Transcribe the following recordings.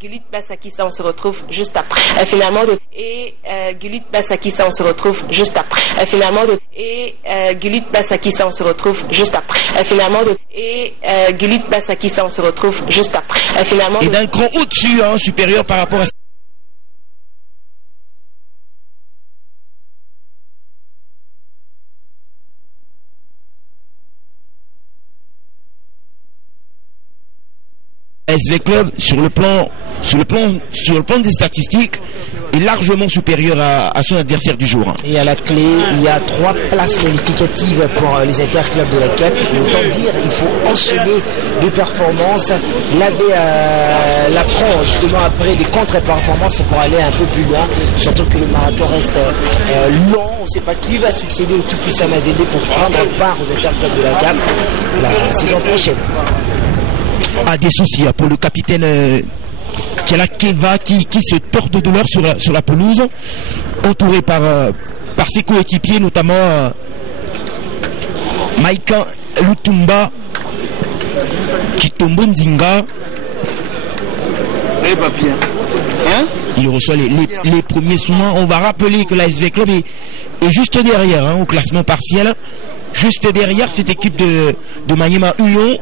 Gulit Bassakissa, on se retrouve juste après. Finalement, Gulit Bassakissa, on se retrouve juste après. Finalement, Gulit Bassakissa, on se retrouve juste après. Finalement, Gulit Bassakissa, on se retrouve juste après. Finalement, et d'un cran au-dessus, hein, supérieur par rapport à SV Club sur le plan des statistiques est largement supérieur à son adversaire du jour. Et à la clé, il y a 3 places qualificatives pour les interclubs de la CAF. Autant dire, il faut enchaîner les performances, laver la France justement après des contre-performances pour aller un peu plus loin. Surtout que le marathon reste long. On ne sait pas qui va succéder au tout-puissant Mazembe pour prendre part aux interclubs de la CAF la saison prochaine. A des soucis pour le capitaine Tiala Keva qui se tord de douleur sur la pelouse, entouré par ses coéquipiers, notamment Maïka Lutumba, Kitombo Nzinga. Il reçoit les premiers soins. On va rappeler que la SV Club est juste derrière au classement partiel. Juste derrière cette équipe de Maniema Union,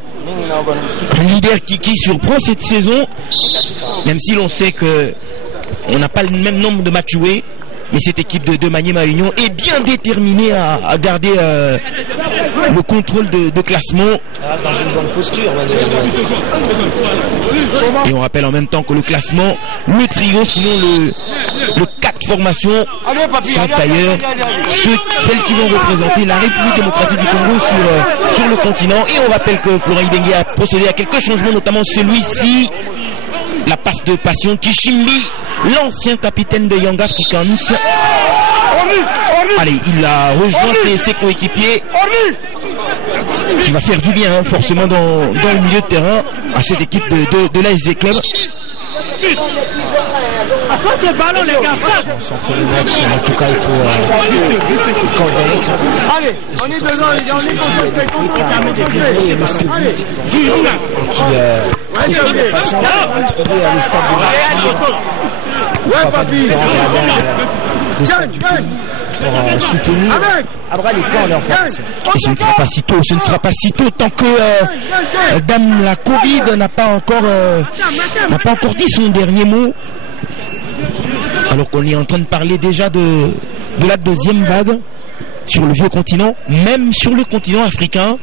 un leader qui surprend cette saison, même si l'on sait que on n'a pas le même nombre de matchs joués, mais cette équipe de Maniema Union est bien déterminée à garder le contrôle de classement. Dans une bonne posture, et on rappelle en même temps que le classement, le trio, sinon le 4 formations sont ailleurs, celles qui vont représenter la République démocratique du Congo sur le continent. Et on rappelle que Florent Ibengue a procédé à quelques changements, notamment celui-ci, la passe de passion Kishimbi, l'ancien capitaine de Young Africans. Allez, il a rejoint ses coéquipiers, qui va faire du bien forcément dans le milieu de terrain à cette équipe de l'ASV Club. Son premier match, en tout cas, il faut convaincre. Allez, on est dedans, les gars, on est concentrés. Qui de patience à retrouver le stade de ouais, papy. Le stade du pays pour soutenir à bras les corps leur formation. Et ce ne sera pas si tôt tant que Dame la Covid n'a pas encore dit son dernier mot. Alors qu'on est en train de parler déjà de la deuxième vague sur le vieux continent, même sur le continent africain.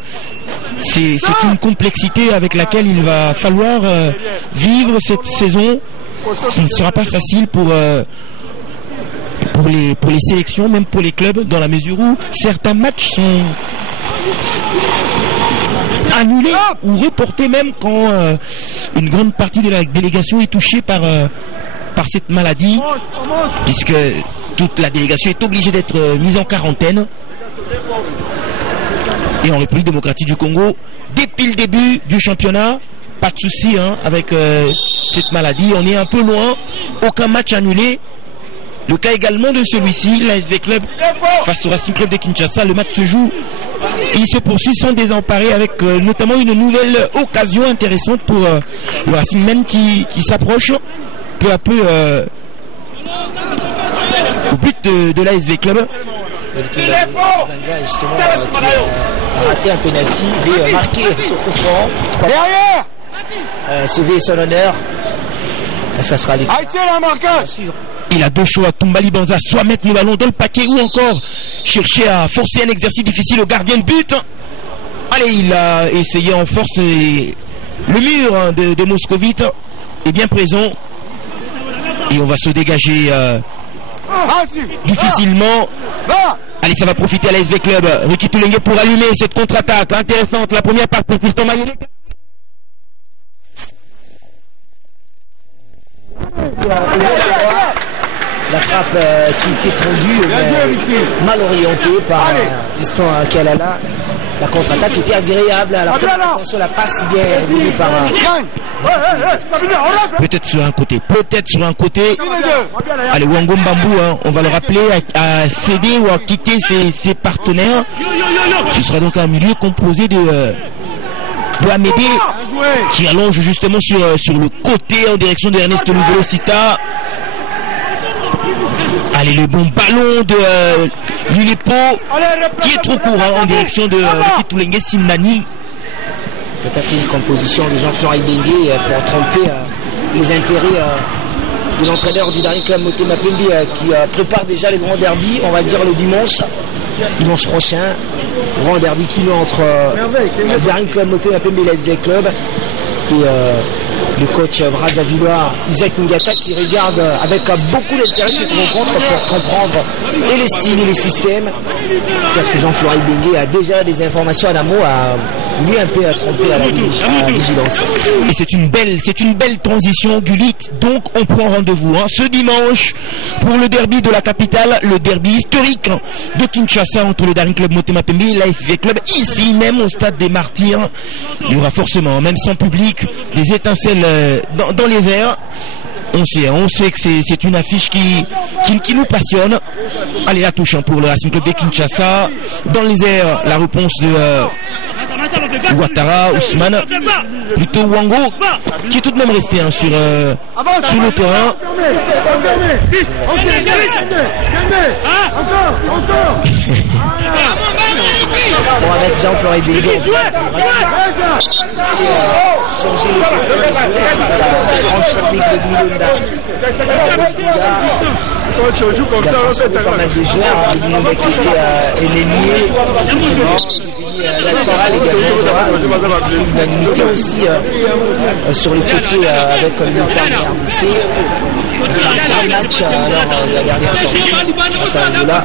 C'est une complexité avec laquelle il va falloir vivre cette saison. Ce ne sera pas facile pour les sélections, même pour les clubs, dans la mesure où certains matchs sont annulés ou reportés même quand une grande partie de la délégation est touchée par cette maladie, puisque toute la délégation est obligée d'être mise en quarantaine. Et en République démocratique du Congo, depuis le début du championnat, pas de souci avec cette maladie, on est un peu loin, aucun match annulé. Le cas également de celui-ci, l'ASV Club face au Racing Club de Kinshasa. Le match se joue, il se poursuit sans désemparer, avec notamment une nouvelle occasion intéressante pour le Racing, même qui s'approche peu à peu au but de l'ASV Club. Il est beau. A raté un penalty, veut marquer son coup franc. Derrière. Sauver son honneur. Ça sera l'équipe. Il a deux choix, Tumbali Banza, soit mettre le ballon dans le paquet ou encore chercher à forcer un exercice difficile au gardien de but. Allez, il a essayé en force et le mur de Moscovite est bien présent. Et on va se dégager difficilement. Allez, ça va profiter à la SV Club. Ricky Toulengue pour allumer cette contre-attaque intéressante. La première part pour Fiston Mayele. La frappe qui était tendue, mal orientée par Fiston Kalala. La contre-attaque était agréable. Attention, la passe bien voulue par peut-être sur un côté. Allez, Wangom Bambou, on va le rappeler, à céder ou à quitter ses partenaires. Ce sera donc un milieu composé de Amédée qui allonge justement sur le côté en direction de Ernest Louvelocita. Allez, le bon ballon de Lulepo qui est trop court en direction de Kitulenge Simnani. Peut-être une composition de Jean-Florent Ibengue pour tromper les intérêts de l'entraîneur du Daring Club Motema Pembe qui prépare déjà les grands derbys, on va dire le dimanche prochain. Grand derby qui entre Daring Club Motema Pembe et l'SV Club. Et le coach Brazzavillois Isaac Ngata qui regarde avec beaucoup d'intérêt cette rencontre pour comprendre et les styles et les systèmes. Parce que Jean-Florent Ibengue a déjà des informations en amont à lui un peu tromper à la vigilance. Et c'est une belle transition, Gulit. Donc on prend rendez-vous ce dimanche pour le derby de la capitale, le derby historique de Kinshasa entre le Daring Club Motema Pembe et l'ASV Club, ici même au stade des Martyrs. Il y aura forcément, même sans public, des étincelles dans les airs. On sait que c'est une affiche qui nous passionne. Allez, la touche pour le Racing Club de Kinshasa. Dans les airs, la réponse de Ouattara, Ousmane, plutôt Wango, qui est tout de même resté sur le terrain. Bon, avec Jean-Florent Ibengue, changer les questions de joueurs, il a pas mal de joueurs, Ibengue qui était ailier, latéral également, unanimité aussi sur les côtés avec le militaire RDC. Un match alors la dernière sortie face à Angola.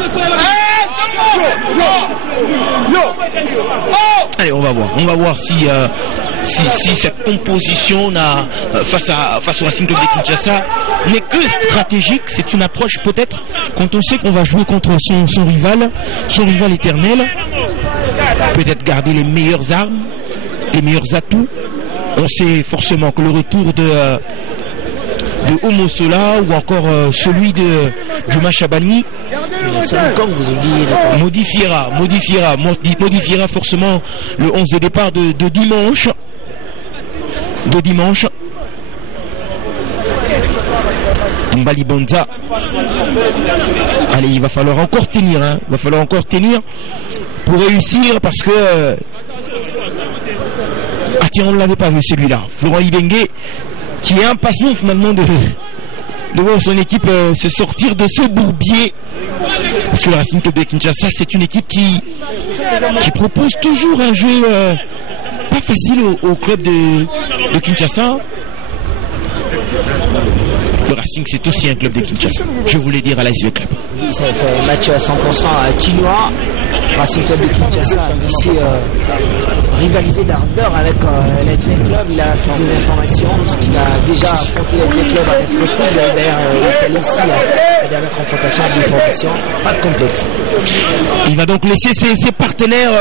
Allez, on va voir si cette composition face au Racing Club de Kinshasa n'est que stratégique. C'est une approche peut-être quand on sait qu'on va jouer contre son rival éternel. Peut-être garder les meilleures armes, les meilleurs atouts. On sait forcément que le retour de Omo Sola ou encore celui de Juma Chabani modifiera forcément le 11 de départ de dimanche. Mbali Bonza. Allez, il va falloir encore tenir, pour réussir, parce que tiens, on ne l'avait pas vu celui-là. Florent Ibengue qui est impatient finalement de voir son équipe se sortir de ce bourbier, parce que le Racing Club de Kinshasa c'est une équipe qui propose toujours un jeu pas facile au club de Kinshasa. Le Racing c'est aussi un club de Kinshasa, je voulais dire à l'ASV Club. C'est un match à 100% à Quinoa. Racing Club de Kinshasa a d'ici rivaliser d'ardeur avec l'ASV Club. Il a toutes les informations parce qu'il a déjà affronté l'ASV Club avec le coup. D'ailleurs, il est allé ici la dernière confrontation avec des formations pas de complète. Il va donc laisser ses partenaires.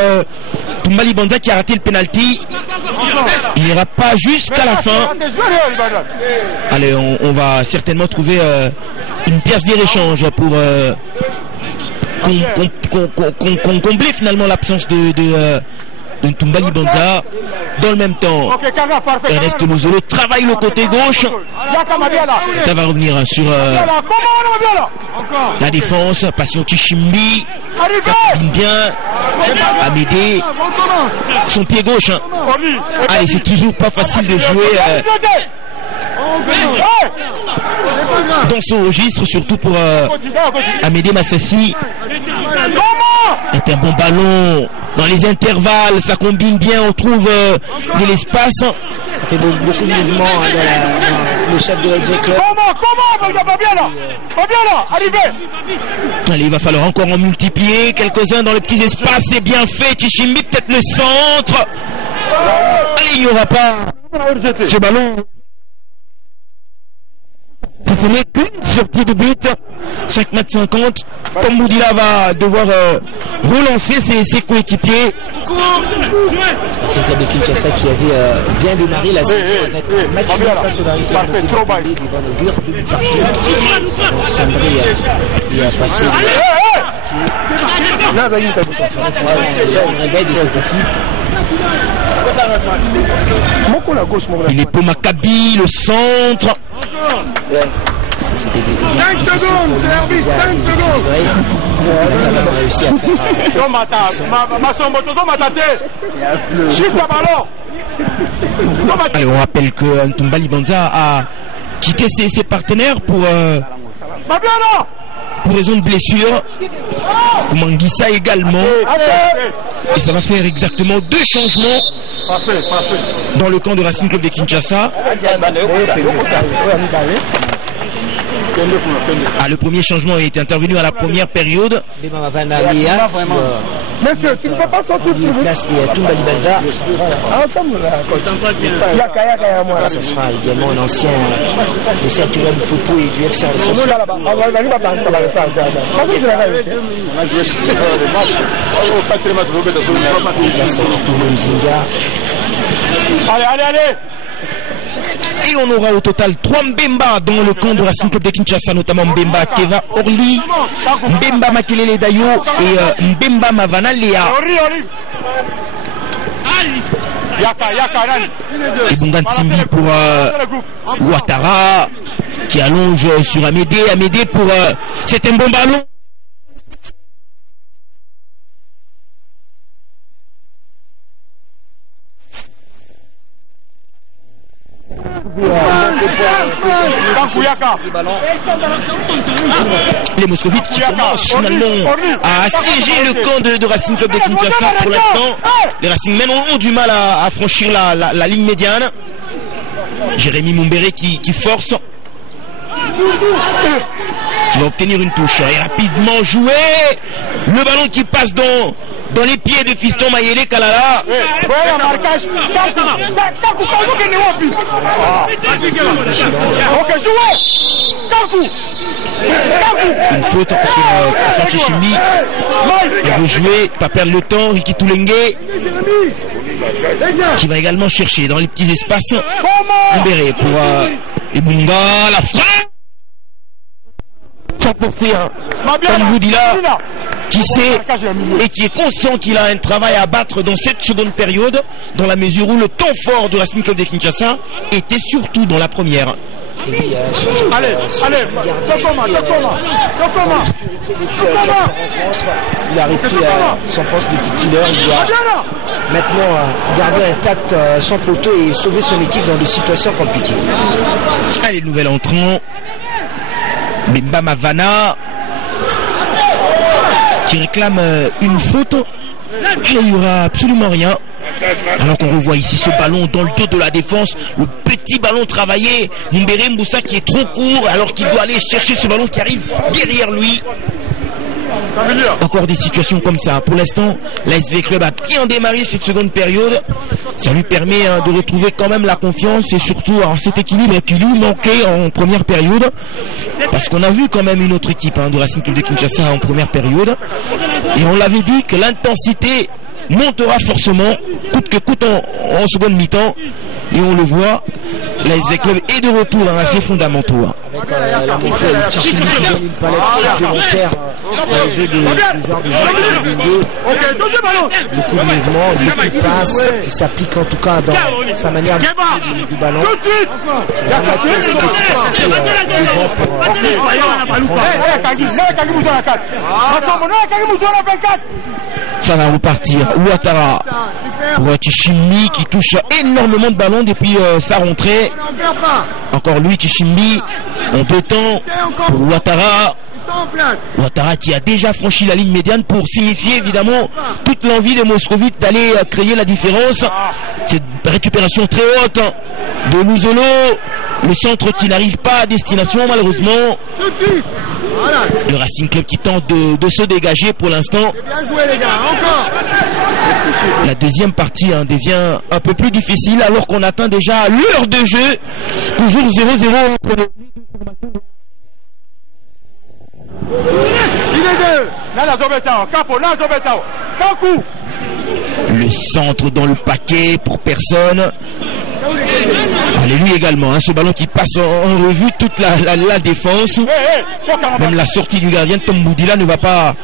Toumbali Banza qui a raté le penalty. Il n'ira pas jusqu'à la fin. Allez, on va certainement trouver une pièce d'échange pour combler finalement l'absence de Toumbali Banza. Dans le même temps, Ernest Mozolo travaille le côté gauche. Ça va revenir sur la défense. Passion Tishimbi, ça combine bien. Amédé, son pied gauche. Allez, c'est toujours pas facile de jouer dans ce registre, surtout pour Amédé Massassi. C'est un bon ballon dans les intervalles, ça combine bien, on trouve de l'espace. Ça fait beaucoup de mouvements dans le chef de l'ASV Club. Allez, il va falloir encore en multiplier quelques-uns dans les petits espaces, c'est bien fait. Tishimbi, peut-être le centre. Allez, il n'y aura pas ce ballon. Ce n'est qu'une sortie de but, 5,50 m. Comme Moudila va devoir relancer ses coéquipiers. C'est le club de Kinshasa qui avait bien démarré la saison avec un match face au Daring Club de devant l'augure. Sandré il a passé le réveil de cette équipe. Il est pour Maccabi, le centre. 5 secondes, c'est l'arbitre, 5 secondes. Allez, on rappelle que Ntumba Libanza a quitté ses partenaires pour raison de blessure. Koumangissa également. Et ça va faire exactement 2 changements dans le camp de Racing Club de Kinshasa. Le premier changement a été intervenu à la première période. Monsieur, tu ne peux pas sortir plus vite. Place de Ntumba Libanza. Ce sera également un ancien tournoi du Popo et du FC Allez. Et on aura au total 3 Mbemba dans le camp de Racing Club de Kinshasa, notamment Mbemba Keva Orly, Mbemba Makelele Dayo et Mbemba Mavana Léa. Et Bungan Simbi pour Ouattara qui allonge sur Amédé. Amédé pour c'est un bon ballon. Les Moscovites qui commencent finalement à assiéger le camp de Racing Club de Kinshasa. Pour l'instant, les Racingmen ont du mal à franchir la ligne médiane. Jérémy Mumbere qui force, qui va obtenir une touche et rapidement joué. Le ballon qui passe dans les pieds de Fiston Mayele Kalala. Une faute sur Sanché Chimbi. Il veut jouer, pas perdre le temps. Ricky Toulengue qui va également chercher dans les petits espaces. Libéré pour Ebunga. La frappe pour faire comme vous dit là, qui sait et qui est conscient qu'il a un travail à battre dans cette seconde période, dans la mesure où le temps fort de la Racing Club de Kinshasa était surtout dans la première. Allez, il a repris son poste de titulaire. Il doit maintenant garder intact son poteau et sauver son équipe dans des situations compliquées. Allez, nouvel entrant, Mbemba Mavana qui réclame une faute. Il n'y aura absolument rien. Alors qu'on revoit ici ce ballon dans le dos de la défense, le petit ballon travaillé, Mumbere Mboussa qui est trop court alors qu'il doit aller chercher ce ballon qui arrive derrière lui. Encore des situations comme ça. Pour l'instant, l'ASV Club a bien démarré cette seconde période. Ça lui permet de retrouver quand même la confiance et surtout cet équilibre qui lui manquait en première période. Parce qu'on a vu quand même une autre équipe de Racing Club de Kinshasa en première période. Et on l'avait dit que l'intensité montera forcément, coûte que coûte en seconde mi-temps. Et on le voit, l'ASV Club est de retour à ses fondamentaux. Avec la montée de Tichini qui donne une palette supplémentaire dans le jeu de genre de jeu de beaucoup de mouvements, beaucoup de passes. Il s'applique en tout cas dans sa manière de jouer du ballon. Ça va repartir. Ouattara pour Tchimbi qui touche énormément de ballons depuis sa rentrée. Encore lui, Tchimbi, en 2 temps pour Ouattara. Ouattara qui a déjà franchi la ligne médiane pour signifier évidemment toute l'envie de Moscovite d'aller créer la différence. Cette récupération très haute de Luzolo, le centre qui n'arrive pas à destination malheureusement. Le Racing Club qui tente de se dégager pour l'instant. La deuxième partie devient un peu plus difficile alors qu'on atteint déjà l'heure de jeu. Toujours 0-0. Le centre dans le paquet pour personne. Allez, lui également, ce ballon qui passe en revue toute la défense. Même la sortie du gardien de Tom Boudila ne va pas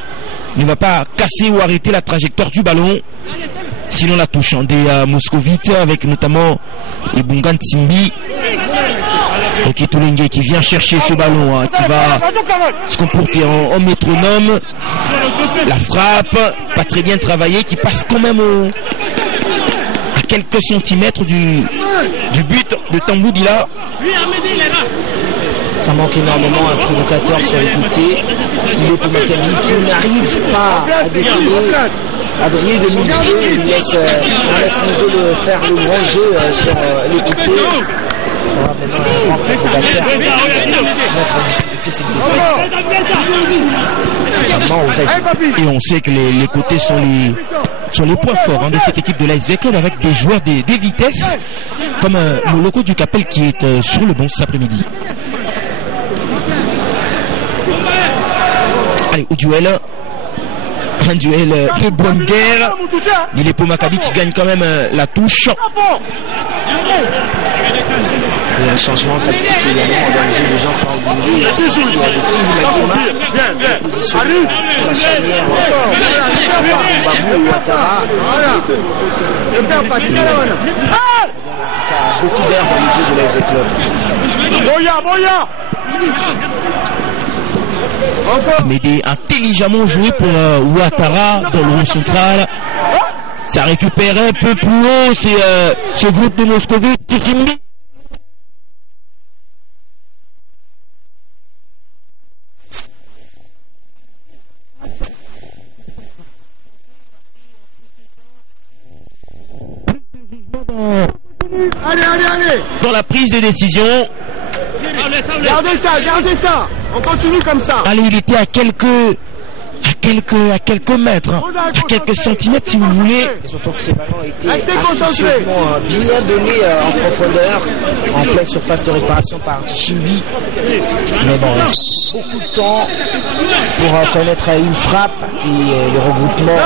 casser ou arrêter la trajectoire du ballon. sinon la touche des moscovites avec notamment Ibunga Ntimbi et Toulengue qui vient chercher ce ballon, qui va se comporter en métronome. La frappe, pas très bien travaillée, qui passe quand même à quelques centimètres du but de Tamboudila. Ça manque énormément un provocateur sur les côtés. Il est pour Maccabi qui n'arrive pas à décoller, à briller de milieu. Il laisse Mouzo de faire le grand jeu sur les côtés. Il faudra maintenant un grand provocateur mettre en difficulté cette défense. Et on sait que les côtés sont les points forts de cette équipe de l'ASV Club, avec des joueurs des vitesses comme Moloko du Capel qui est sur le banc cet après-midi. Allez, au duel. Un duel de bonne guerre. Il est pour Maccabi qui gagne quand même la touche. Il y a un changement tactique également dans le jeu de Jean-François Boulou. La charnière Babou et Ouattara. Beaucoup d'air dans le jeu de l'ASV Club. Médé intelligemment joué pour Ouattara dans le rond central. Ça récupère un peu plus haut, c'est ce groupe de Moscovite qui finit. Allez. Dans la prise de décision. Gardez ça. On continue comme ça. Allez, il était à quelques mètres, à quelques centimètres si vous voulez. Et surtout que ces ballons étaient astucieusement bien donnés en profondeur, en pleine surface de réparation par Chimbi. Mais bon, il faut beaucoup de temps pour connaître une frappe et le regroupement.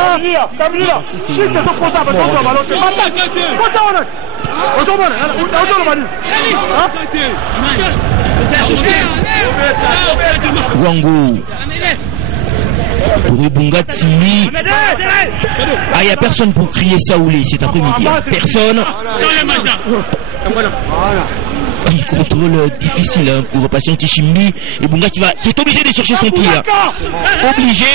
Wango pour Ibunga Ntimbi. Il n'y a personne pour crier Saoulé cet après-midi. Personne. Il contrôle difficile pour repasser Antichimbi. Ibunga qui est obligé de chercher son pied. Obligé.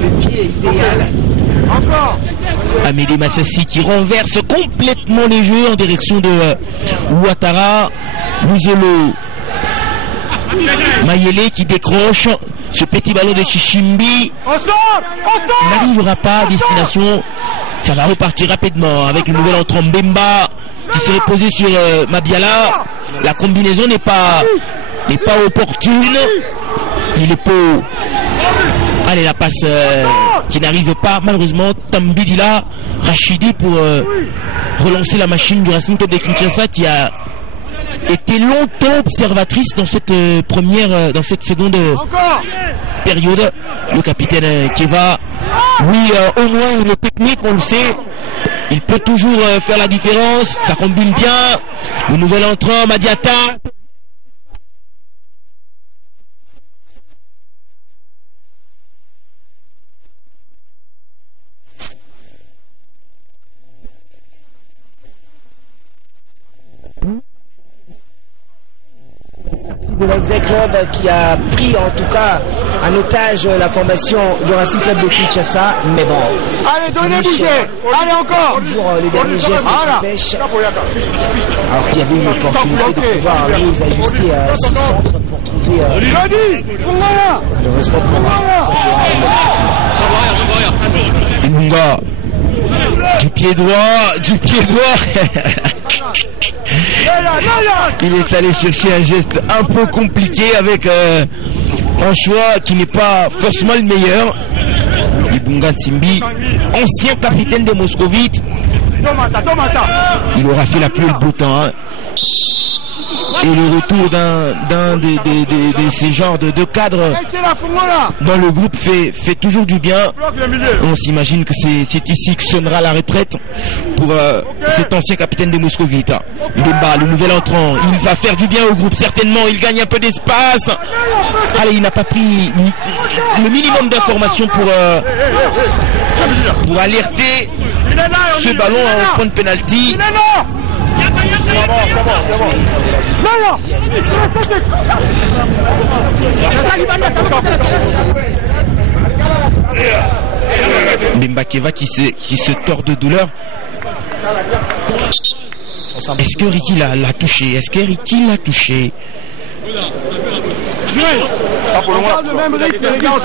Le pied est idéal. Encore. Amédée Massassi qui renverse complètement les jeux en direction de Ouattara. Mouzolo Mayele qui décroche ce petit ballon de Chichimbi. N'arrivera pas à destination. Ça va repartir rapidement avec le nouvel entrant Mbemba qui serait posé sur Mabiala. La combinaison n'est pas opportune. Il est pour. Allez, la passe qui n'arrive pas. Malheureusement, Tambidila Rachidi pour relancer la machine du Racing Club de Kinshasa qui a été longtemps observatrice dans cette seconde période. Le capitaine Keva, oui, au moins le technique, on le sait, il peut toujours faire la différence. Ça combine bien. Le nouvel entrant Madiata. De l'ASV Club qui a pris en tout cas en otage la formation du Racing Club de Kinshasa, mais bon. Allez, donnez bouger. Allez encore. Toujours les derniers gestes qui pêchent. Alors qu'il y avait une opportunité de pouvoir nous ajuster ce centre pour trouver. Malheureusement pour Ibunga du pied droit. Il est allé chercher un geste un peu compliqué avec un choix qui n'est pas forcément le meilleur. Ibunga Ntimbi, ancien capitaine de Moscovite, il aura fait la pluie le beau temps. Et le retour d'un de ces genres de cadres dans le groupe fait toujours du bien. On s'imagine que c'est ici que sonnera la retraite pour cet ancien capitaine de Moscovite. Demba, le nouvel entrant, il va faire du bien au groupe, certainement, il gagne un peu d'espace. Allez, il n'a pas pris le minimum d'informations pour alerter ce ballon en point de pénalty. Mbakeva qui se tord de douleur. Est-ce que Ricky l'a touché? Est-ce que Ricky l'a touché?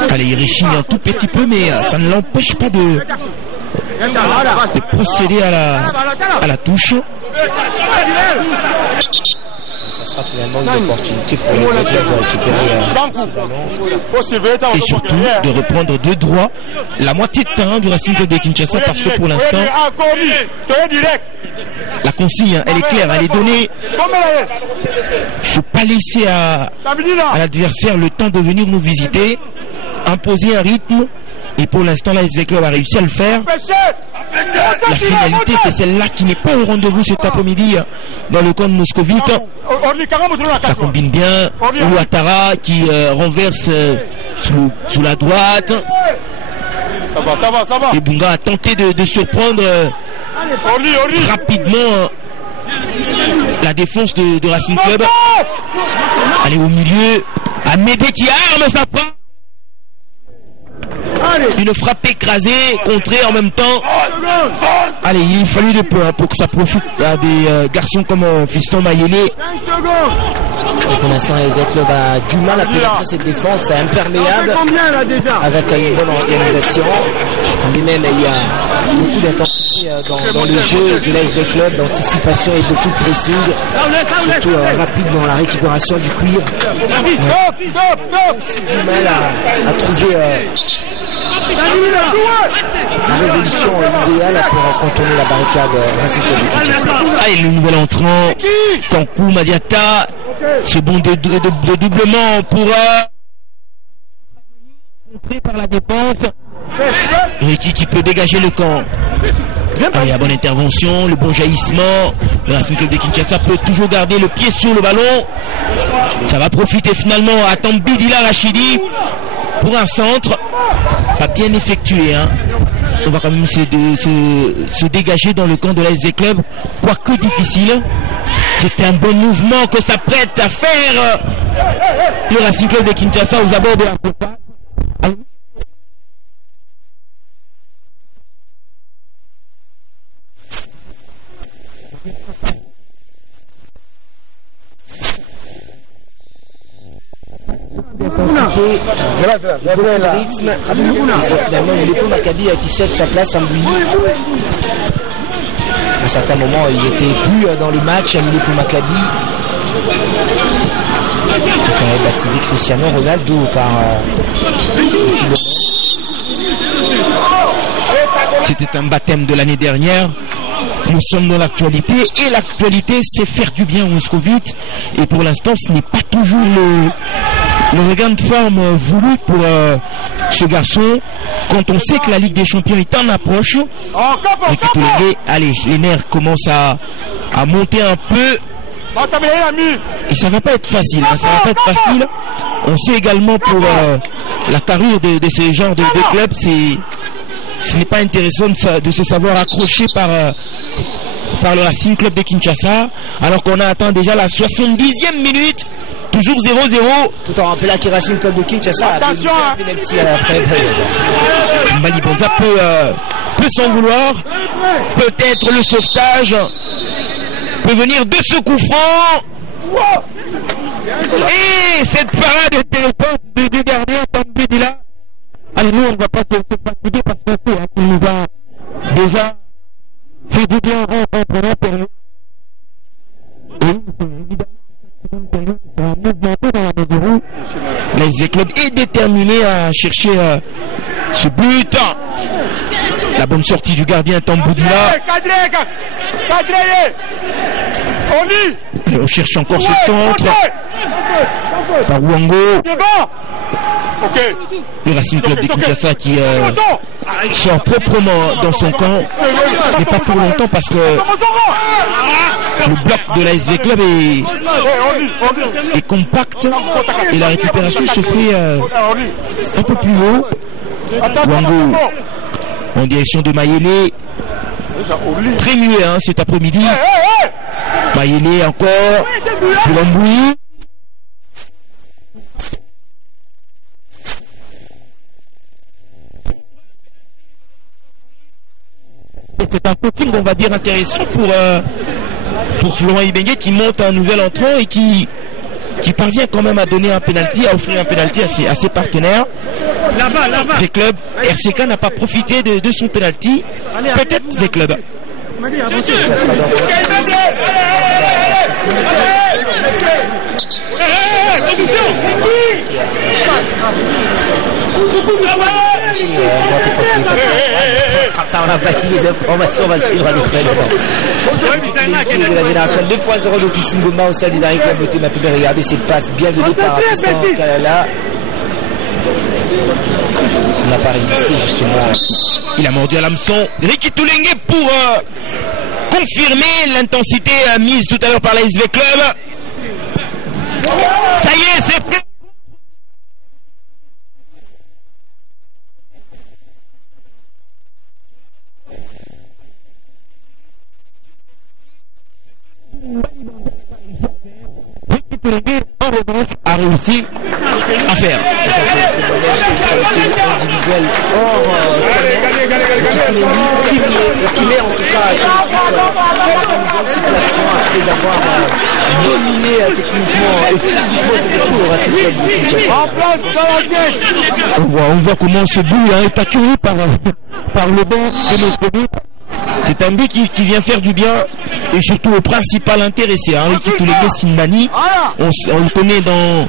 Allez, il réchigne un tout petit peu, mais ça ne l'empêche pas de procéder à la touche. Ça sera finalement une opportunité pour les athlètes de récupérer et surtout de reprendre de droit la moitié de terrain du Racing Club de Kinshasa, parce que pour l'instant la consigne elle est claire, elle est donnée. Il ne faut pas laisser à l'adversaire le temps de venir nous visiter, imposer un rythme. Et pour l'instant, la SV Club a réussi à le faire. La finalité, c'est celle-là qui n'est pas au rendez-vous cet après-midi dans le camp de Moscovite. Ça combine bien. Ouattara qui renverse sous la droite. Et Bunga a tenté de surprendre rapidement la défense de Racing Club. Allez, au milieu, Amédée qui arme sa frappe. Une frappe écrasée, contrée en même temps. Allez, il fallut de peu pour que ça profite à des garçons comme Fiston Mayele. Pour l'instant, le club a du mal à pénétrer cette défense imperméable avec une bonne organisation. Mais même il y a beaucoup d'intensité dans le jeu de l'ASV Club, d'anticipation et beaucoup de pressing, surtout rapide dans la récupération du cuir. Aussi du mal à trouver la résolution idéale pour contourner la barricade Racing Club de Kinshasa. Ah, et le nouvel entrant, Kankou Madiata, ce bon de doublement pour contré par la défense. Ricky qui peut dégager le camp. Allez, la bonne intervention, le bon jaillissement. Le Racing Club de Kinshasa peut toujours garder le pied sur le ballon. Ça va profiter finalement à Tambidila Rachidi pour un centre. Pas bien effectué, hein. On va quand même se dégager dans le camp de l'ASV Club, quoique difficile. C'est un bon mouvement que s'apprête à faire le Racing Club de Kinshasa aux abords de la Copa. D'intensité, de rythme, et c'est finalement Moulipo Maccabi qui cède sa place à lui. À un certain moment, il était plus dans le match à Moulipo Maccabi. On avait baptisé Cristiano Ronaldo par C'était un baptême de l'année dernière. Nous sommes dans l'actualité, et l'actualité c'est faire du bien au Moscovite, et pour l'instant ce n'est pas toujours le regain de forme voulu pour ce garçon, quand on sait que la Ligue des Champions est en approche. Allez, les nerfs commencent à monter un peu, et ça va pas être facile, hein, ça va pas être facile. On sait également pour la carrure de ces genres de clubs, ce n'est pas intéressant de se savoir accroché par le Racing Club de Kinshasa, alors qu'on a atteint déjà la 70e minute, toujours 0-0. Tout en rappelant que Racing Club de Kinshasa attention, Mbali Bonza peut s'en vouloir. Peut-être le sauvetage peut venir de ce coup franc. Et cette parade intéressante du gardien Tambidila. Allez, nous on ne va pas se fatiguer parce qu'on sait qu'il nous a déjà fait du bien en première période. Et évidemment, période sera mouvementée dans la mesure où l'ASV Club est déterminé à chercher ce but. La bonne sortie du gardien Tamboudila. Allez, on cherche encore ce centre par Wango. Le Racing Club de Kinshasa qui sort proprement dans son camp, mais pas pour longtemps parce que le bloc de la SV Club est compact et la récupération se fait un peu plus haut. Wango en direction de Mayele, très muet cet après-midi. Mayele encore pour l'embouille. C'est un coaching, on va dire, intéressant pour Florent Ibenge qui monte un nouvel entrant et qui parvient quand même à donner un penalty, à offrir un penalty à ses partenaires. V-Club, RCK n'a pas profité de son penalty. Peut-être V-Club. Ça sera donc ça, on a validé les informations, on va suivre avec très longtemps. De la génération 2.0 de Kissingoma au sein du Dari Club Beauté Mapébé. Regardez ces passes bien données par Tristan Kalala. Il n'a pas résisté justement. Il a mordu à l'hameçon. Ricky Toulengue pour confirmer l'intensité mise tout à l'heure par la SV Club. Ça y est, c'est prêt. En revanche, a réussi à faire. Individuel hors qui met en tout cas une situation après avoir dominé techniquement et physiquement cette équipe au Racing Club de Kinshasa. On voit comment ce but est accueilli par le banc de notre but. C'est un but qui vient faire du bien et surtout au principal intéressé, Ricky Toulengue Simbani. On le connaît dans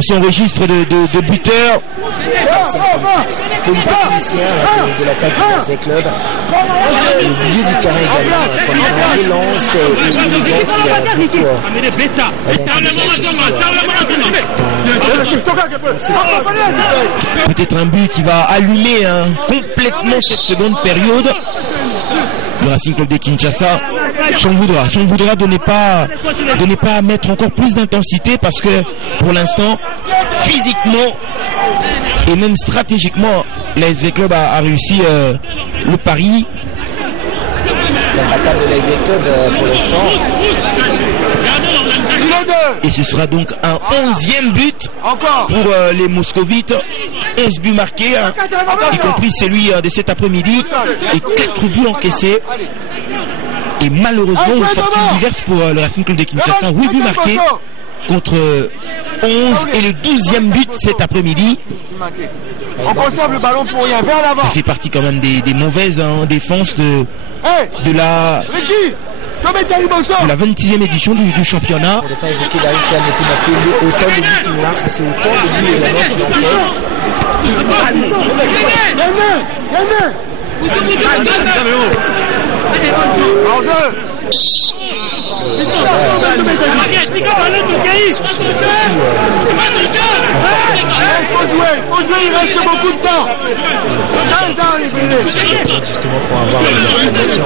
son registre de buteur. Polytechnicien de l'attaque du SV Club. Au milieu du terrain également, comme un élance et élégant qui a beaucoup peut-être un but qui va allumer complètement cette seconde période. Le Racing Club de Kinshasa s'en voudra de ne pas mettre encore plus d'intensité parce que pour l'instant physiquement et même stratégiquement la SV Club a réussi le pari. L'attaque de la SV Club pour l'instant. Et ce sera donc un 11e but pour les Moscovites. 11 buts marqués, y compris celui de cet après-midi, et 4 buts encaissés. Et malheureusement, une fortune diverse pour le Racing Club de Kinshasa. 8 buts marqués contre 11 et le 12e but cet après-midi. On conserve le ballon pour rien, vers l'avant. Ça fait partie quand même des mauvaises défenses de la 26e édition du championnat. On n'a pas évoqué Dari qui a noté autant de buts qu'il marque, c'est autant de buts également qu'il encaisse. Faut jouer, il reste beaucoup de temps. Justement pour avoir les informations.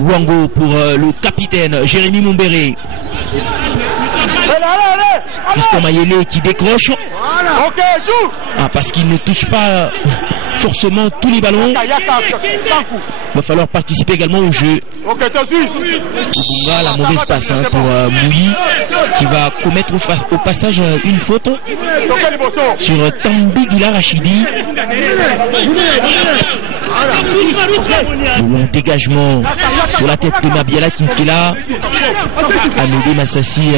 Wango pour le capitaine Jérémy Mumbere. Tristan Mayele qui décroche. Parce qu'il ne touche pas forcément tous les ballons. Il va falloir participer également au jeu. Ubunga, la mauvaise passe pour Mouyi qui va commettre au passage une faute sur Tambi Dila Rachidi. Bon dégagement sur la tête de Nabiala Kinkela. Anodé Massassi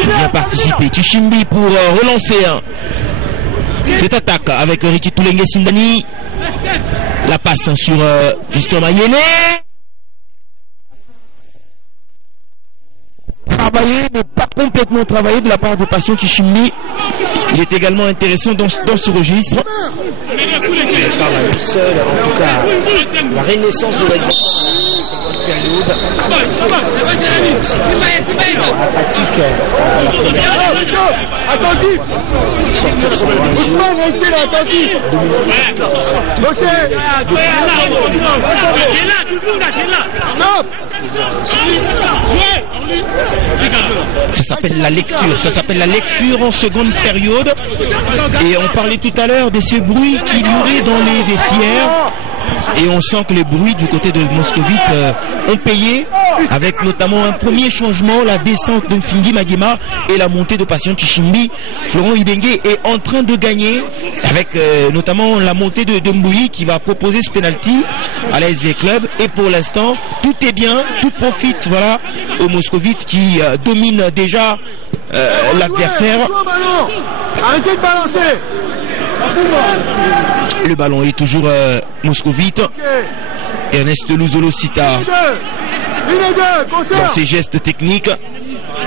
qui vient participer. Tushimbi pour relancer cette attaque avec Ricky Toulengue Simbani. La passe sur Tristan Mayele. Travaillé, mais pas complètement travaillé de la part de Passion Tushimbi. Il est également intéressant dans ce registre. Seul, en tout cas, la renaissance de la seconde période. Apathique à la première. Attentif. Ousmane, ici là, attentif. Ça s'appelle la lecture. Ça s'appelle la lecture en seconde période. Et on parlait tout à l'heure de ces bruits qui y aurait dans les vestiaires. Et on sent que les bruits du côté de Moscovite ont payé, avec notamment un premier changement, la descente de Fingi Magema et la montée de Patient Chichimbi. Florent Ibengue est en train de gagner, avec notamment la montée de Mbouyi qui va proposer ce penalty à la SV Club. Et pour l'instant, tout est bien, tout profite, voilà, au Moscovite qui domine déjà l'adversaire. Arrêtez de balancer. Le ballon est toujours Moscovite. Ernest Luzolo Sita dans ses gestes techniques.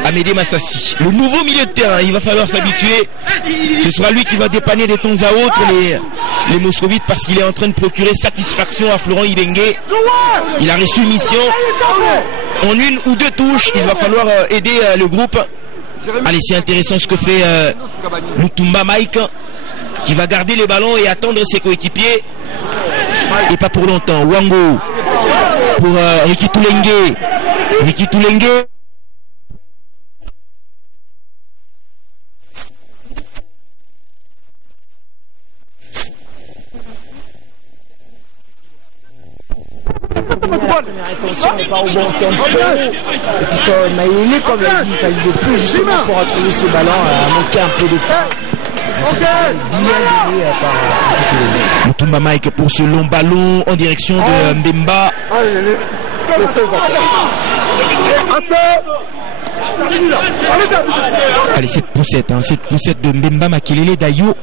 Amédée Massassi, le nouveau milieu de terrain, il va falloir s'habituer. Ce sera lui qui va dépanner de temps à autre les Moscovites, parce qu'il est en train de procurer satisfaction à Florent Ibengue. Il a reçu une mission en une ou deux touches. Il va falloir aider le groupe. Allez, c'est intéressant ce que fait Mutumba Mike, qui va garder le ballon et attendre ses coéquipiers. Et pas pour longtemps. Wango pour Ricky Toulengue. Ricky Toulengue. Première intention n'est pas au bon tempo. Et puis Maïlé, comme l'a dit, il de plus justement pour retrouver ses ballons, a manqué un peu de temps. Bien donné par Mutumba Mike pour ce long ballon en direction de Mbemba. Allez, cette poussette de Mbemba Makelele Dayo.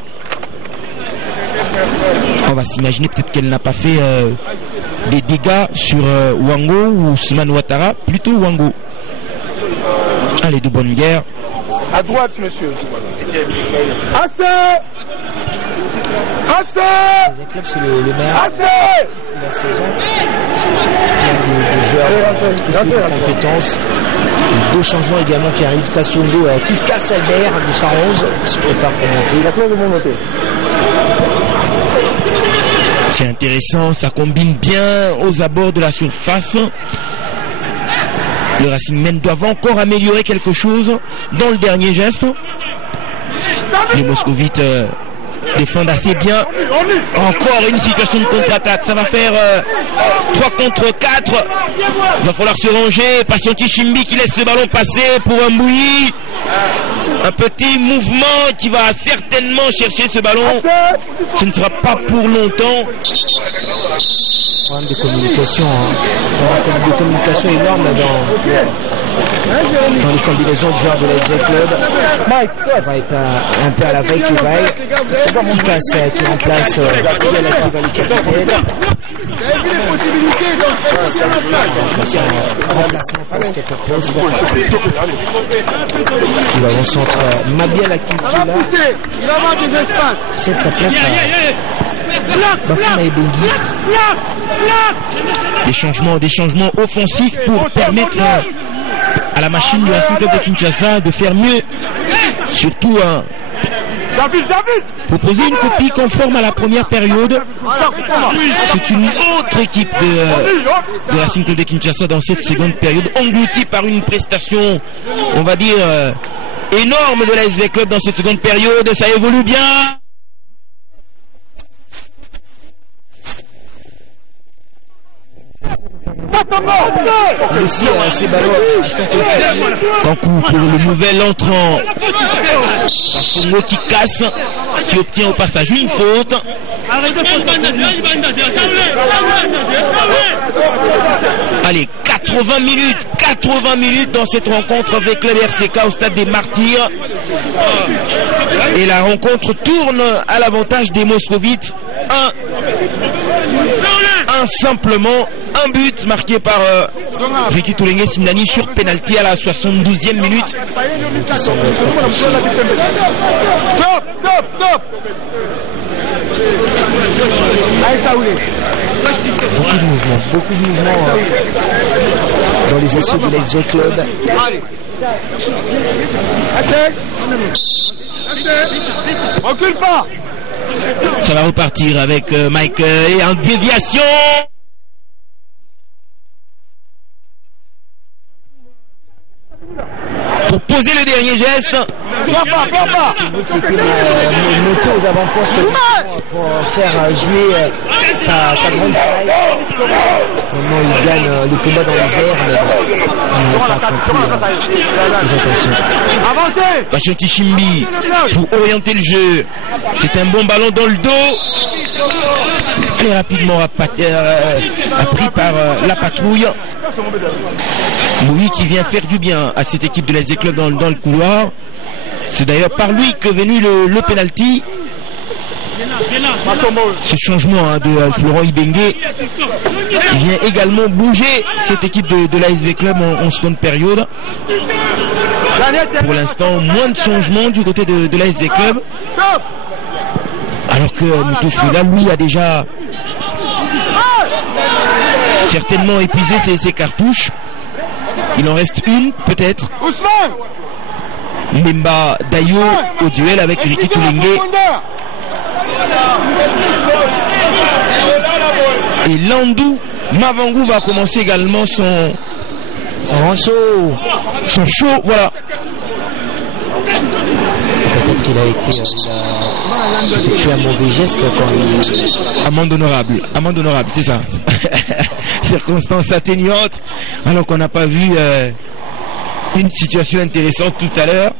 On va s'imaginer peut-être qu'elle n'a pas fait des dégâts sur Wango ou Ousmane Ouattara, plutôt Wango. Allez, de bonne guerre. À droite, monsieur. Assez. Les clubs, c'est le meilleur de la saison. Il y a des joueurs de compétences. Deux changements également qui arrivent. Kassongo qui casse Albert de 111. Il se prépare pour monter. La clé de mon côté. C'est intéressant, ça combine bien aux abords de la surface. Le Racing Men doivent encore améliorer quelque chose dans le dernier geste. Les Moscovites défendent assez bien. Encore une situation de contre-attaque. Ça va faire 3 contre 4. Il va falloir se ranger. Patienti Chimbi qui laisse le ballon passer pour un Mbouyi. Un petit mouvement qui va certainement chercher ce ballon. Ce ne sera pas pour longtemps. Problème de communication, problème de communication énorme dans les combinaisons de joueurs de la SV Club. On va être un peu à la veille qui remplace qui va le capitaine. Remplacement poste. Il va au centre Mabiala qui est là. C'est sa place à Bafuna et Bengi. Des changements offensifs pour permettre à la machine de Racing Club de Kinshasa de faire mieux. Surtout proposer une copie conforme à la première période. C'est une autre équipe de Racing Club de Kinshasa dans cette seconde période, engloutie par une prestation, on va dire, énorme de la SV Club dans cette seconde période. Ça évolue bien. Ici, ces ballons sont un coup pour le nouvel entrant. Congo qui casse, qui obtient au passage une faute. Allez, 80 minutes dans cette rencontre avec le RCK au stade des Martyrs. Et la rencontre tourne à l'avantage des Moscovites. Un simplement. un but marqué par Ricky Tulenge Sindani sur penalty à la 72e minute. Beaucoup de mouvements dans les assauts de l'SG Club. Recule pas. Ça va repartir avec Mike et en déviation. Pour poser le dernier geste. Pleure pas. C'est vous qui était monté aux avant-postes pour faire jouer sa grande faille. Comment il gagne le combat dans les airs, mais il n'a pas compris ses intentions. Avancez. Bachoti Chimbi pour orienter le jeu. C'est un bon ballon dans le dos. Très rapidement appris par la patrouille. Louis qui vient faire du bien à cette équipe de l'SG Club dans le couloir. C'est d'ailleurs par lui que venu le penalty. Ce changement de Florent Ibenge vient également bouger cette équipe de l'ASV Club en seconde période. Pour l'instant, moins de changements du côté de l'ASV Club. Alors que Moutoufoula, lui, a déjà certainement épuisé ses cartouches. Il en reste une, peut-être. Mbemba Dayo au duel avec Ricky Tulenge. Et Landou Mavangu va commencer également son show, voilà. Peut-être qu'il a effectué un mauvais geste quand il... Amende honorable, c'est ça. Circonstance atténuante, alors qu'on n'a pas vu une situation intéressante tout à l'heure.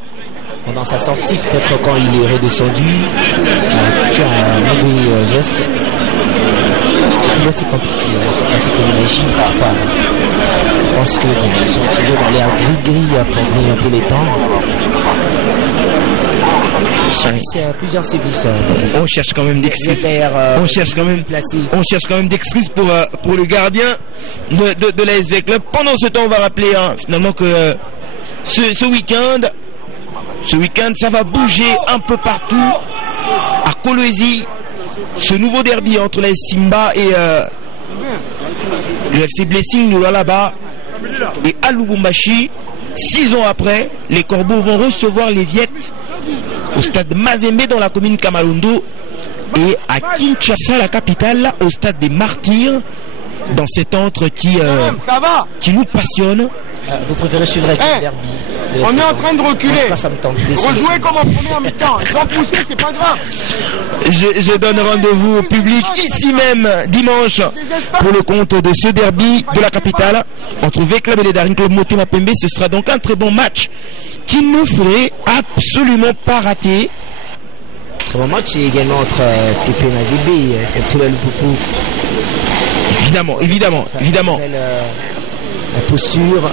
Pendant sa sortie, peut-être quand il est redescendu, il a effectué un mauvais geste. C'est compliqué, c'est pas ce qu'on imagine parfois. Je pense qu'ils sont toujours dans l'air gris-gris après grignoter les temps. C'est à plusieurs services. On cherche quand même d'excuses. On cherche quand même d'excuses pour le gardien de la SV Club. Pendant ce temps, on va rappeler finalement que ce week-end, ça va bouger un peu partout. À Kolwezi, ce nouveau derby entre la Simba et le FC Blessing de là-bas et à Lubumbashi. 6 ans après, les Corbeaux vont recevoir les Viettes au stade Mazembe dans la commune Kamalondo et à Kinshasa, la capitale, au stade des Martyrs, dans cet entre qui nous passionne. Vous préférez suivre avec le derby? On est en train de reculer. Ça me tente. Rejouer comme en première mi-temps. Ils ont poussé, c'est pas grave. Je donne rendez-vous au public ici même dimanche pour le compte de ce derby de la capitale entre V-Club et les Daring Club Motema Pembe. Ce sera donc un très bon match qu'il ne faudrait absolument pas rater. Très bon match également entre TP Mazembe, cette Lupopo. Évidemment. La posture.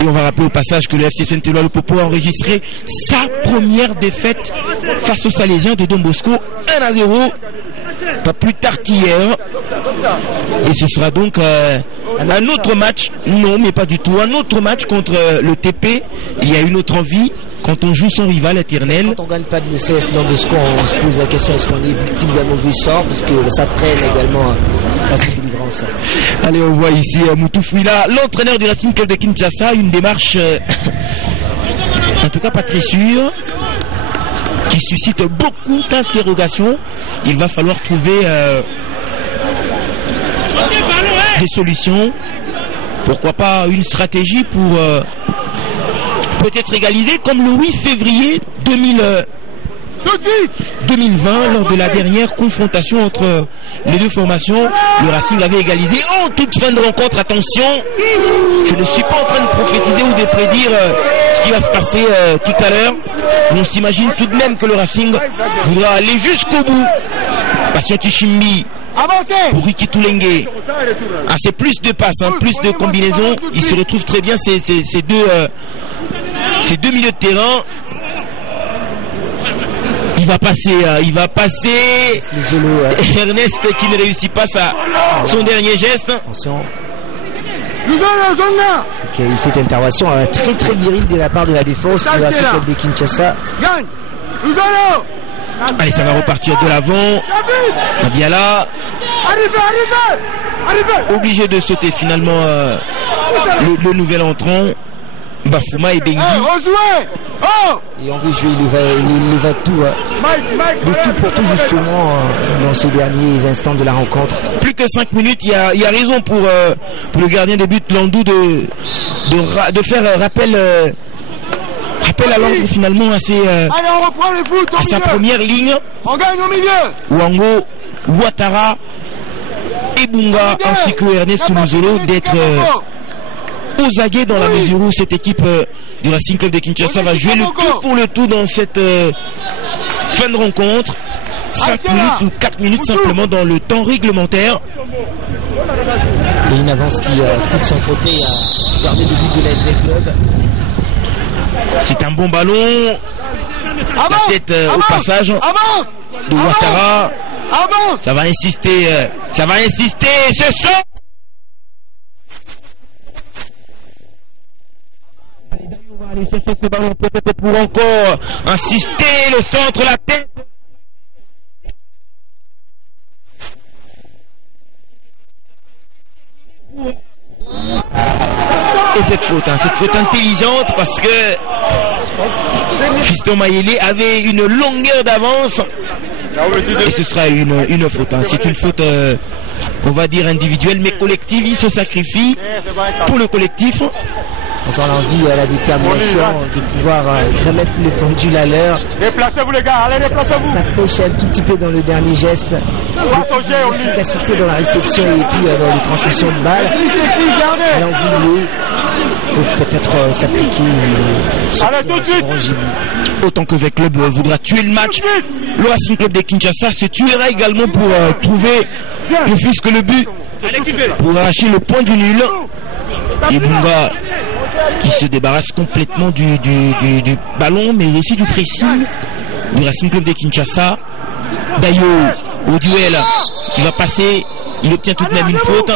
Et on va rappeler au passage que le FC Saint-Éloi Lupopo a enregistré sa première défaite face aux Salésiens de Don Bosco, 1-0, pas plus tard qu'hier. Et ce sera donc un autre match, non mais pas du tout, un autre match contre le TP. Il y a une autre envie quand on joue son rival éternel. Quand on ne gagne pas de CS Don Bosco, on se pose la question, est-ce qu'on est victime d'un mauvais sort, parce que ça traîne également à cette délivrance. Allez, on voit ici Moutoufoula, l'entraîneur du Racing Club de Kinshasa, une démarche en tout cas pas très sûre, qui suscite beaucoup d'interrogations. Il va falloir trouver des solutions, pourquoi pas une stratégie pour peut-être égaliser comme le 8 février 2020 lors de la dernière confrontation entre les deux formations. Le Racing avait égalisé en toute fin de rencontre. Attention, je ne suis pas en train de prophétiser ou de prédire ce qui va se passer tout à l'heure. On s'imagine tout de même que le Racing voudra aller jusqu'au bout. Patient Chimbi pour Ricky Tulenge. C'est plus de passes, plus de combinaisons. Il se retrouve très bien ces deux milieux de terrain. va passer. Ernest qui ne réussit pas son dernier geste. Attention. Ok, cette intervention très très virile de la part de la défense de la Club de Kinshasa. Allez, ça va repartir de l'avant. Mabiala obligé de sauter finalement le nouvel entrant Bafuma et Bengi. Et on veut jouer, il va tout, le tout pour tout justement dans ces derniers instants de la rencontre. Plus que 5 minutes, il y a raison pour le gardien de but Landou de faire rappel à l'ordre finalement à sa première ligne. On gagne au milieu. Wango, Ouattara, Ebunga ainsi que Ernest Toulouzolo d'être aux aguets dans la mesure où cette équipe du Racing Club de Kinshasa va jouer le tout pour le tout dans cette fin de rencontre. 5 minutes ou 4 minutes simplement dans le temps réglementaire. Et une avance qui coûte sans fauteuil à garder le but de l'AFC Club. C'est un bon ballon. La tête au passage de Ouattara. Ça va insister. Ce saut. On va aller chercher ce ballon peut-être pour encore insister. Le centre, la tête. Et cette faute intelligente parce que Fiston Mayele avait une longueur d'avance et ce sera une faute. C'est une faute, on va dire individuelle mais collective. Il se sacrifie pour le collectif. On a envie, la détermination de pouvoir remettre le pendule à l'heure. Déplacez-vous les gars, allez déplacez-vous. Ça pêche un tout petit peu dans le dernier geste. L'efficacité dans la réception et puis dans les transmissions de balles. Il faut peut-être s'appliquer sur autant que le club voudra tuer le match. Le Racing Club de Kinshasa se tuera également pour trouver ne fût-ce que le but pour arracher le point du nul. Et Bunga qui se débarrasse complètement du ballon mais aussi du pressing du Racing Club de Kinshasa. Dayo au duel qui va passer, il obtient tout de même une faute.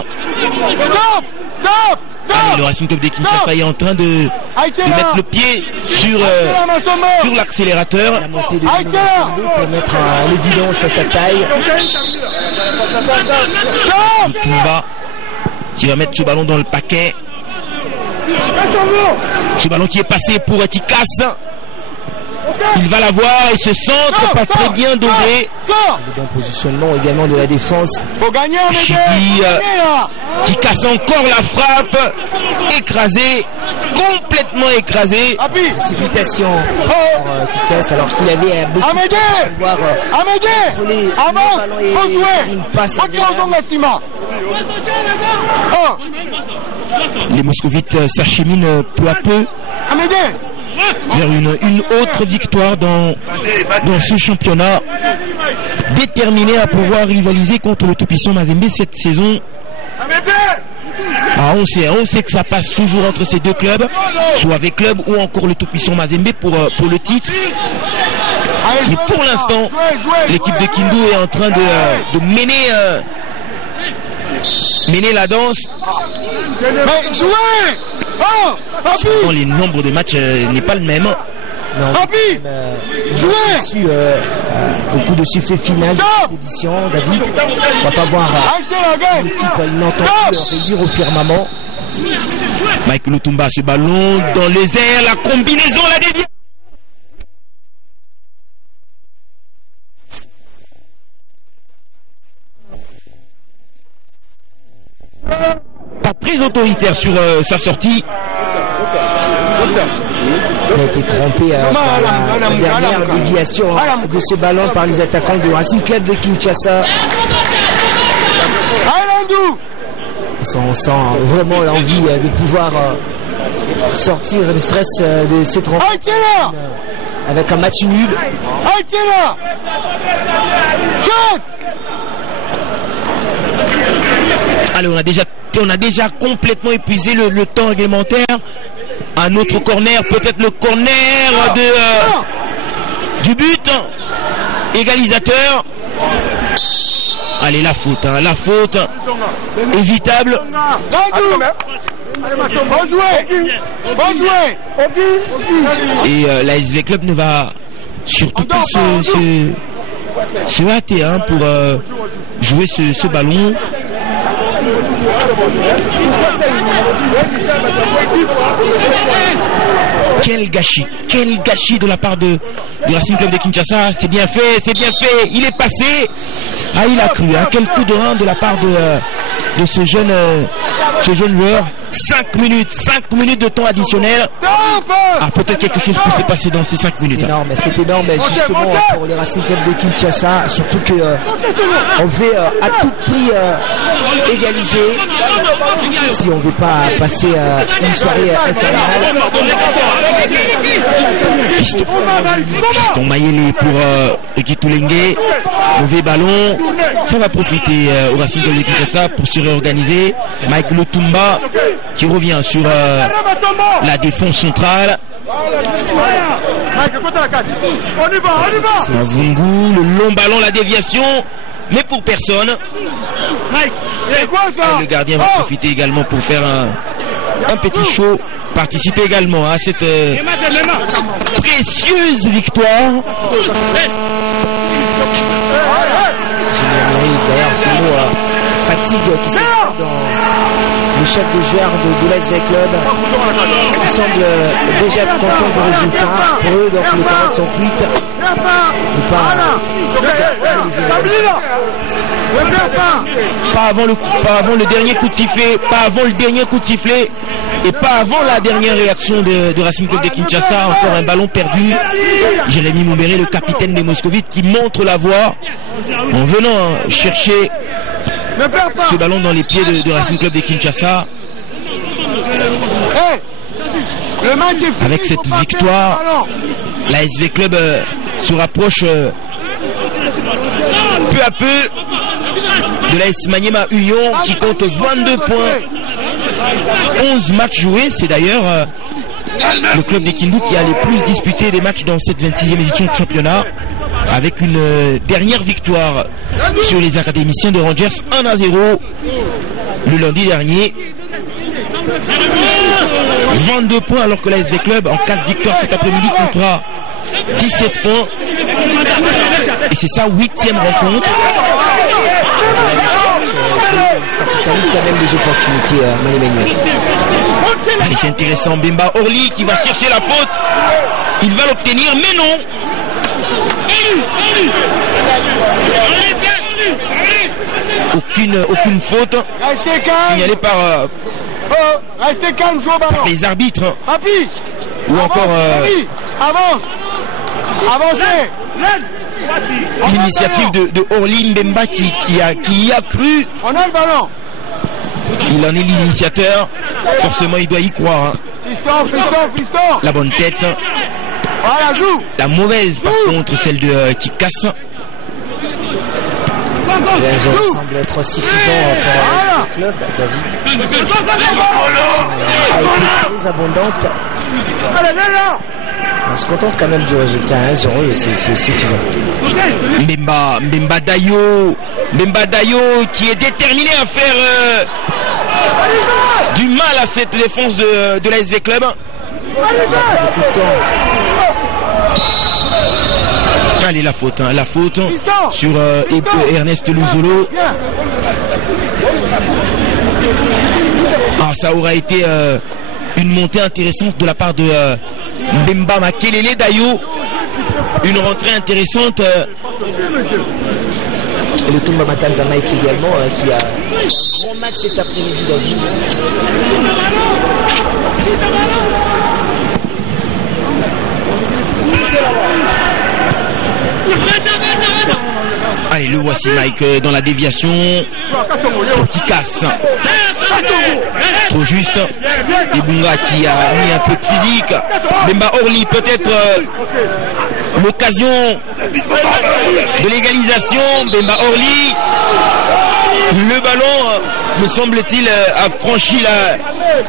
Allez, le Racing Club de Kinshasa est en train de mettre le pied sur l'accélérateur. Pour mettre à l'évidence à sa taille. Tumba qui va mettre ce ballon dans le paquet. Ce ballon qui est passé pour Etikas. Il va l'avoir et ce centre pas très bien dosé. Le bon positionnement également de la défense. Chidi qui casse encore la frappe. Écrasé, complètement écrasé. Précipitation pour Etikas alors qu'il avait beaucoup de pouvoir une passe. Les Moscovites s'acheminent peu à peu vers une autre victoire dans ce championnat, déterminé à pouvoir rivaliser contre le tout-puissant Mazembe cette saison. On sait que ça passe toujours entre ces deux clubs, soit avec club ou encore le tout-puissant Mazembe pour le titre. Et pour l'instant, l'équipe de Kindu est en train de mener la danse. Cependant, les nombres de matchs n'est pas le même. Beaucoup de sifflets finaux de cette édition, David. On va pas voir l'équipe inentendue réduire au firmament. Michael Lutumba, ce ballon dans les airs, la combinaison, la déviation. Pas très autoritaire sur sa sortie. Il a été trompé par la dernière déviation de ce ballon par les attaquants du Racing Club de Kinshasa. On sent vraiment l'envie de pouvoir sortir le stress de cette rencontre avec un match nul. Allez, on a déjà complètement épuisé le temps réglementaire. Un autre corner, peut-être le corner du but. égalisateur. Allez, la faute évitable. Et la SV Club ne va surtout pas se hâter pour jouer ce ballon. Quel gâchis de la part du Racing Club de Kinshasa. C'est bien fait, il est passé. Ah, il a cru, quel coup de rein de la part de ce jeune joueur. 5 minutes de temps additionnel. Peut-être quelque chose peut se passer dans ces 5 minutes. C'est énorme, justement pour le Racing Club de Kinshasa, surtout que on veut à tout prix égaliser si on veut pas passer une soirée infernale. Fiston Mayele pour Ekitulenge. Mauvais ballon. Ça va profiter au Racing Club de Kinshasa pour se réorganiser. Mike Lutumba qui revient sur la défense centrale. Mavungu, le long ballon, la déviation, mais pour personne. Le gardien va profiter également pour faire un petit show, participer également à cette précieuse victoire. D'ailleurs, c'est le mot fatigue qui s'installe dans le chef de joueur de l'SV Club. Ils semblent déjà être contents du résultat. Pour eux, donc les carottes sont cuites. Pas avant le dernier coup de sifflet, et pas avant la dernière réaction de Racing Club de Kinshasa. Encore un ballon perdu. Jérémy Mumbere, le capitaine des Moscovites, qui montre la voie en venant chercher ce ballon dans les pieds de Racing Club de Kinshasa. Avec cette victoire, la SV Club se rapproche peu à peu de la S Maniema Union qui compte 22 points, 11 matchs joués. C'est d'ailleurs le club des Kindu qui a les plus disputé des matchs dans cette 26e édition de championnat, avec une dernière victoire sur les académiciens de Rangers 1-0 le lundi dernier. 22 points alors que la SV Club en 4 victoires cet après-midi comptera 17 points. Et c'est sa 8e rencontre. Capitalise quand même des opportunités, Malémenu. Allez, c'est intéressant. Bemba Orly qui va chercher la faute. Il va l'obtenir, mais non. Aucune faute signalée par les arbitres. Ou encore avancez. L'initiative de Orly Mbemba qui y a cru. On a le ballon. Il en est l'initiateur. Forcément, il doit y croire. Fiston. La bonne tête. Voilà, joue. La mauvaise, par contre, celle de qui casse. Les raisons semblent être suffisants pour le club, David. A été très abondante. On se contente quand même du résultat 1-0, c'est suffisant. Mbemba Dayo qui est déterminé à faire du mal à cette défense de la SV Club. Allez, la faute sur Ernest Luzolo. Ça aura été une montée intéressante de la part de Mbemba Makelele Dayo. Une rentrée intéressante. Et le Toumba Makanza Mike également, qui a un grand match cet après-midi, David. Allez, le voici Mike dans la déviation qui casse. Trop juste. Et Bunga qui a mis un peu de physique. Bemba Orly peut-être l'occasion de l'égalisation. Bemba Orly. Le ballon, me semble-t-il, a franchi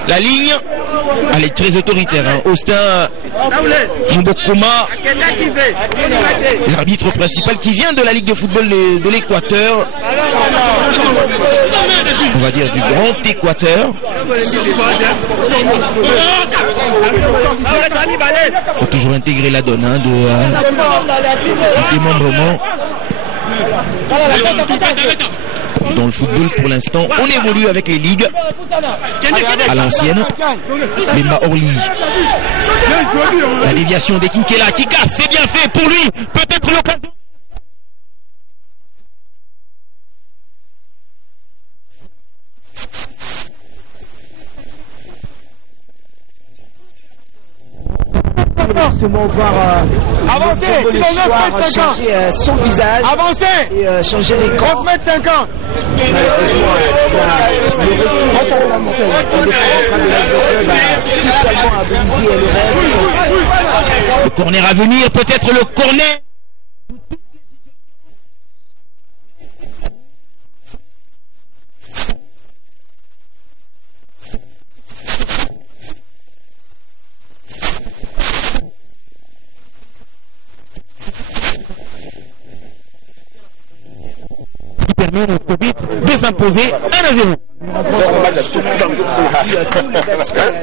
la ligne. Allez, très autoritaire. Hein. Austin Mbokoma, l'arbitre principal qui vient de la Ligue de football de l'Équateur. On va dire du Grand Équateur. Il faut toujours intégrer la donne hein, du démembrement. Dans le football, pour l'instant, on évolue avec les ligues à l'ancienne. Mais Maorli, la déviation des Kinkela qui casse, c'est bien fait pour lui. Peut-être l'occasion. Justement voir changer son visage et changer les camps. Malheureusement, le corner à venir, peut-être le corner. Permet au Covid de s'imposer 1-0.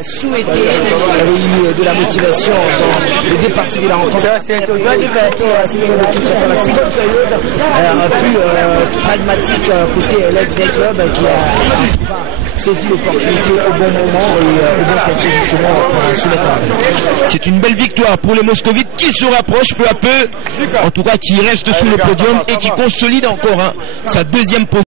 Souhaité, il y avait eu de la motivation dans les deux parties de la rencontre. La seconde période, plus pragmatique côté l'SV Club qui a saisi l'opportunité au bon moment et au bon tempo justement pour soumettre. C'est une belle victoire pour les Moscovites qui se rapprochent peu à peu, en tout cas qui restent sous le podium et qui consolident encore sa deuxième position.